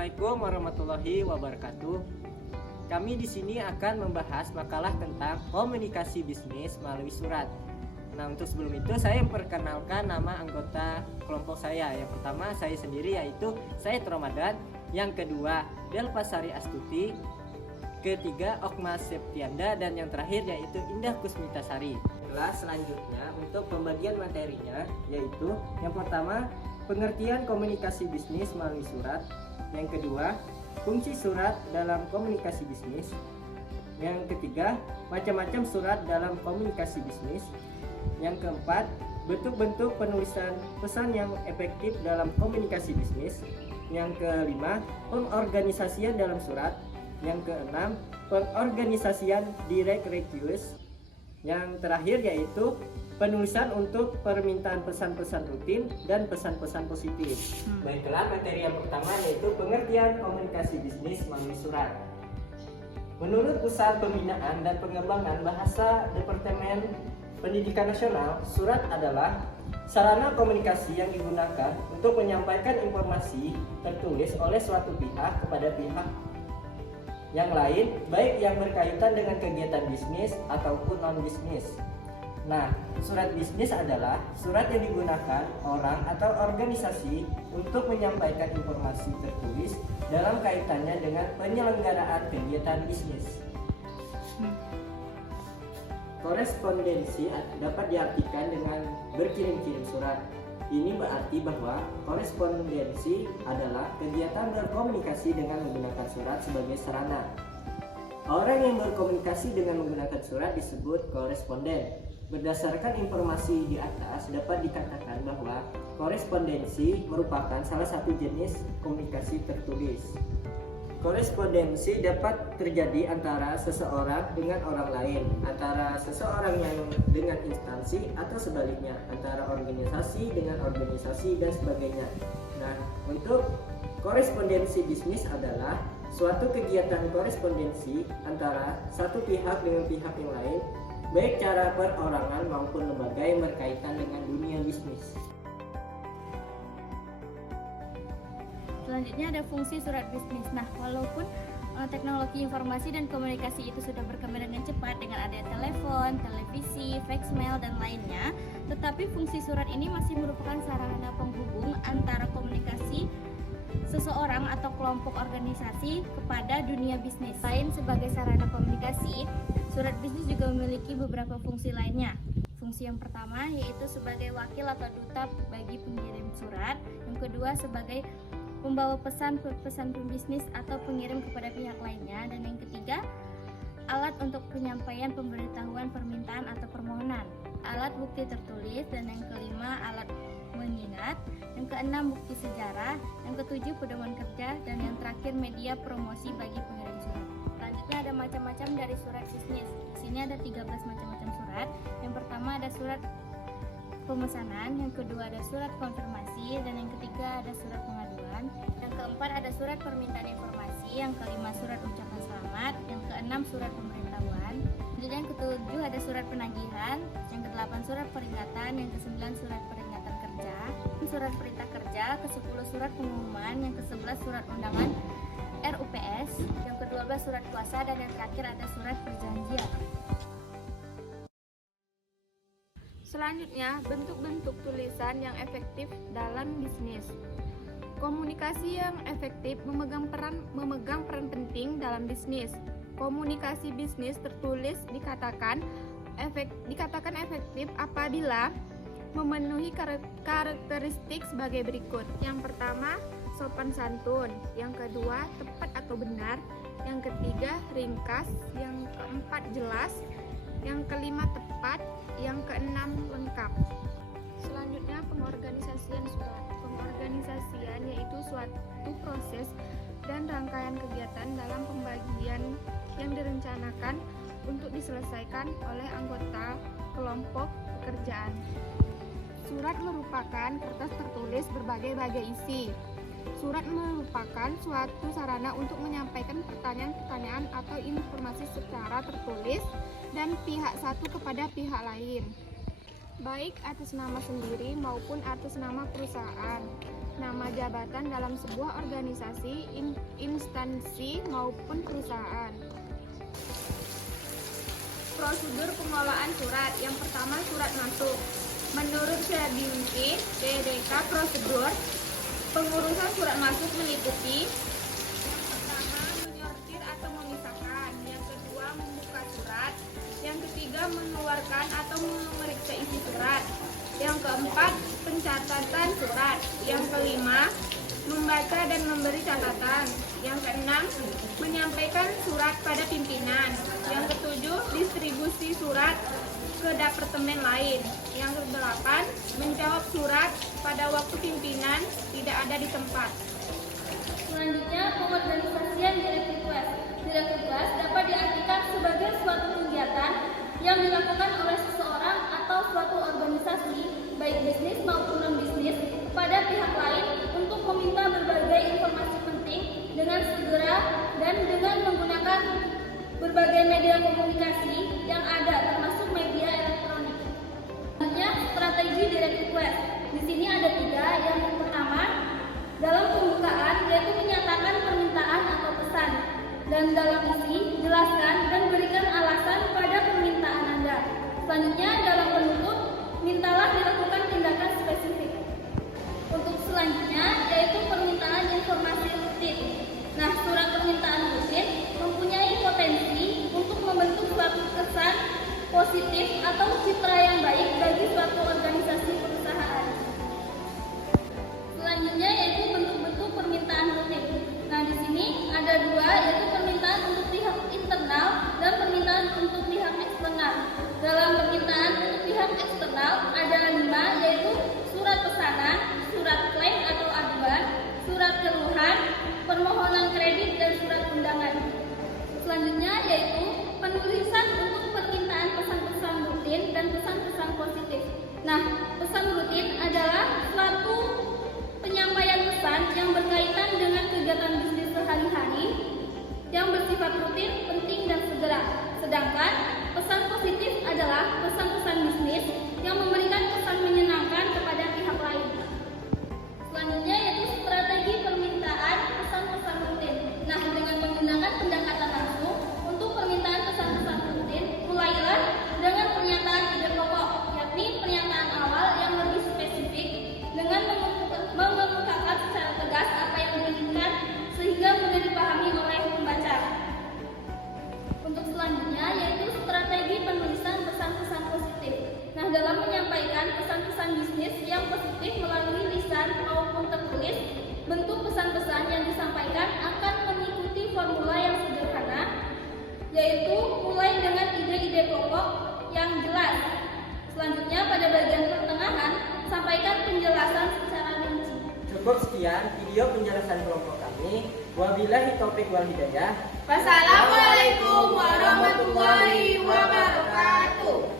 Assalamualaikum warahmatullahi wabarakatuh. Kami di sini akan membahas makalah tentang komunikasi bisnis melalui surat. Nah, untuk sebelum itu saya memperkenalkan nama anggota kelompok saya. Yang pertama saya sendiri, yaitu Said Ramadan. Yang kedua Delpasari Astuti. Ketiga Okmas Septianda. Dan yang terakhir yaitu Indah Kusmitasari. Kelas selanjutnya untuk pembagian materinya, yaitu yang pertama pengertian komunikasi bisnis melalui surat. Yang kedua, fungsi surat dalam komunikasi bisnis. Yang ketiga, macam-macam surat dalam komunikasi bisnis. Yang keempat, bentuk-bentuk penulisan pesan yang efektif dalam komunikasi bisnis. Yang kelima, pengorganisasian dalam surat. Yang keenam, pengorganisasian direct request. Yang terakhir yaitu penulisan untuk permintaan pesan-pesan rutin dan pesan-pesan positif. Baiklah, materi yang pertama yaitu pengertian komunikasi bisnis melalui surat. Menurut Pusat Pembinaan dan Pengembangan Bahasa Departemen Pendidikan Nasional, surat adalah sarana komunikasi yang digunakan untuk menyampaikan informasi tertulis oleh suatu pihak kepada pihak yang lain, baik yang berkaitan dengan kegiatan bisnis ataupun non-bisnis. Nah, surat bisnis adalah surat yang digunakan orang atau organisasi untuk menyampaikan informasi tertulis dalam kaitannya dengan penyelenggaraan kegiatan bisnis. Korespondensi dapat diartikan dengan berkirim-kirim surat. Ini berarti bahwa korespondensi adalah kegiatan berkomunikasi dengan menggunakan surat sebagai sarana. Orang yang berkomunikasi dengan menggunakan surat disebut koresponden. Berdasarkan informasi di atas, dapat dikatakan bahwa korespondensi merupakan salah satu jenis komunikasi tertulis. Korespondensi dapat terjadi antara seseorang dengan orang lain, antara seseorang yang dengan instansi, atau sebaliknya, antara organisasi dengan organisasi dan sebagainya. Nah, untuk korespondensi bisnis adalah suatu kegiatan korespondensi antara satu pihak dengan pihak yang lain, baik cara perorangan maupun lembaga yang berkaitan dengan dunia bisnis. Selanjutnya ada fungsi surat bisnis. Nah, walaupun teknologi informasi dan komunikasi itu sudah berkembang dengan cepat dengan adanya telepon, televisi, fax mail, dan lainnya, tetapi fungsi surat ini masih merupakan sarana penghubung antara komunikasi seseorang atau kelompok organisasi kepada dunia bisnis. Selain sebagai sarana komunikasi, surat bisnis juga memiliki beberapa fungsi lainnya. Fungsi yang pertama yaitu sebagai wakil atau duta bagi pengirim surat. Yang kedua sebagai pembawa pesan pembisnis atau pengirim kepada pihak lainnya. Dan yang ketiga, alat untuk penyampaian pemberitahuan permintaan atau permohonan, alat bukti tertulis. Dan yang kelima, alat mengingat. Yang keenam, bukti sejarah. Yang ketujuh, pedoman kerja. Dan yang terakhir, media promosi bagi pengirim surat. Selanjutnya ada macam-macam dari surat bisnis. Di sini ada 13 macam-macam surat. Yang pertama ada surat pemesanan, yang kedua ada surat konfirmasi, dan yang ketiga ada surat pengaduan. Yang keempat ada surat permintaan informasi, yang kelima surat ucapan selamat, yang keenam surat pemberitahuan. Kemudian yang ketujuh ada surat penagihan, yang kedelapan surat peringatan, yang kesembilan surat peringatan kerja, surat perintah kerja, ke-10 surat pengumuman, yang ke-11 surat undangan RUPS, yang ke-12 surat kuasa, dan yang terakhir ada surat perjanjian. Selanjutnya, bentuk-bentuk tulisan yang efektif dalam bisnis. Komunikasi yang efektif memegang peran penting dalam bisnis. Komunikasi bisnis tertulis dikatakan efektif apabila memenuhi karakteristik sebagai berikut. Yang pertama, sopan santun. Yang kedua, tepat atau benar. Yang ketiga, ringkas. Yang keempat, jelas. Yang kelima, tepat. Yang keenam, lengkap. Selanjutnya, pengorganisasian surat. Pengorganisasian yaitu suatu proses dan rangkaian kegiatan dalam pembagian yang direncanakan untuk diselesaikan oleh anggota kelompok pekerjaan. Surat merupakan kertas tertulis berbagai-bagai isi. Surat merupakan suatu sarana untuk menyampaikan pertanyaan-pertanyaan atau informasi secara tertulis dan pihak satu kepada pihak lain, baik atas nama sendiri maupun atas nama perusahaan. nama jabatan dalam sebuah organisasi, instansi maupun perusahaan. Prosedur pengelolaan surat. Yang pertama, surat masuk. Menurut Sedinki DDK prosedur pengurusan surat masuk meliputi: yang pertama, menyortir atau memisahkan. Yang kedua, membuka surat. Yang ketiga, mengeluarkan atau memeriksa isi surat. Yang keempat, pencatatan surat. Yang kelima, membaca dan memberi catatan. Yang keenam, menyampaikan surat pada pimpinan. Yang ketujuh, distribusi surat ke departemen lain. Yang kedelapan, menjawab surat pada waktu pimpinan tidak ada di tempat. Selanjutnya, pengorganisasian direct request. Direct request dapat diartikan sebagai suatu kegiatan yang dilakukan oleh seseorang atau suatu organisasi, baik bisnis maupun non-bisnis, kepada pihak lain untuk meminta berbagai informasi penting dengan segera dan dengan menggunakan berbagai media komunikasi yang ada, termasuk media elektronik. Selanjutnya, strategi direct request. Di sini ada 3. Yang pertama, dalam pembukaan, yaitu menyatakan permintaan atau pesan. Dan dalam isi, jelaskan dan berikan alasan pada permintaan Anda. Selanjutnya, dalam penutup, mintalah dilakukan tindakan spesifik. Untuk selanjutnya, yaitu permintaan informasi rutin. Nah, surat permintaan rutin mempunyai potensi untuk membentuk suatu kesan positif atau citra yang baik bagi suatu organisasi perusahaan. Selanjutnya, yaitu bentuk-bentuk permintaan rutin. Nah, di sini ada 2, yaitu permintaan untuk pihak internal dan permintaan untuk pihak eksternal. Dalam permintaan untuk pihak eksternal ada 5, yaitu surat pesanan, surat klaim atau aduan, surat keluhan, permohonan kredit, dan surat undangan. Selanjutnya yaitu penulisan untuk permintaan pesan-pesan rutin dan pesan-pesan positif. Nah, pesan rutin adalah suatu penyampaian pesan yang berkaitan dengan kegiatan bisnis sehari-hari yang bersifat rutin, penting, dan segera. Sedangkan pesan positif adalah pesan-pesan bisnis yang memberikan pesan menyenangkan kepada pihak lain. Selanjutnya yaitu strategi permintaan pesan-pesan rutin. Nah, dengan menggunakan pendekatan langsung untuk permintaan pesan-pesan rutin, mulailah dengan pernyataan ide pokok, yakni pernyataan awal yang lebih spesifik dengan mengemukakan secara tegas apa yang diinginkan sehingga mudah dipahami oleh pembaca. Untuk selanjutnya yaitu strategi penulisan pesan-pesan positif. Nah, dalam menyampaikan pesan-pesan bisnis yang positif melalui lisan maupun tertulis, bentuk pesan-pesan yang disampaikan akan mengikuti formula yang sederhana, yaitu mulai dengan ide-ide pokok yang jelas. Selanjutnya pada bagian pertengahan, sampaikan penjelasan secara rinci. Cukup sekian video penjelasan kelompok kami. Wabillahi taufik wal hidayah. Wassalamualaikum warahmatullahi wabarakatuh.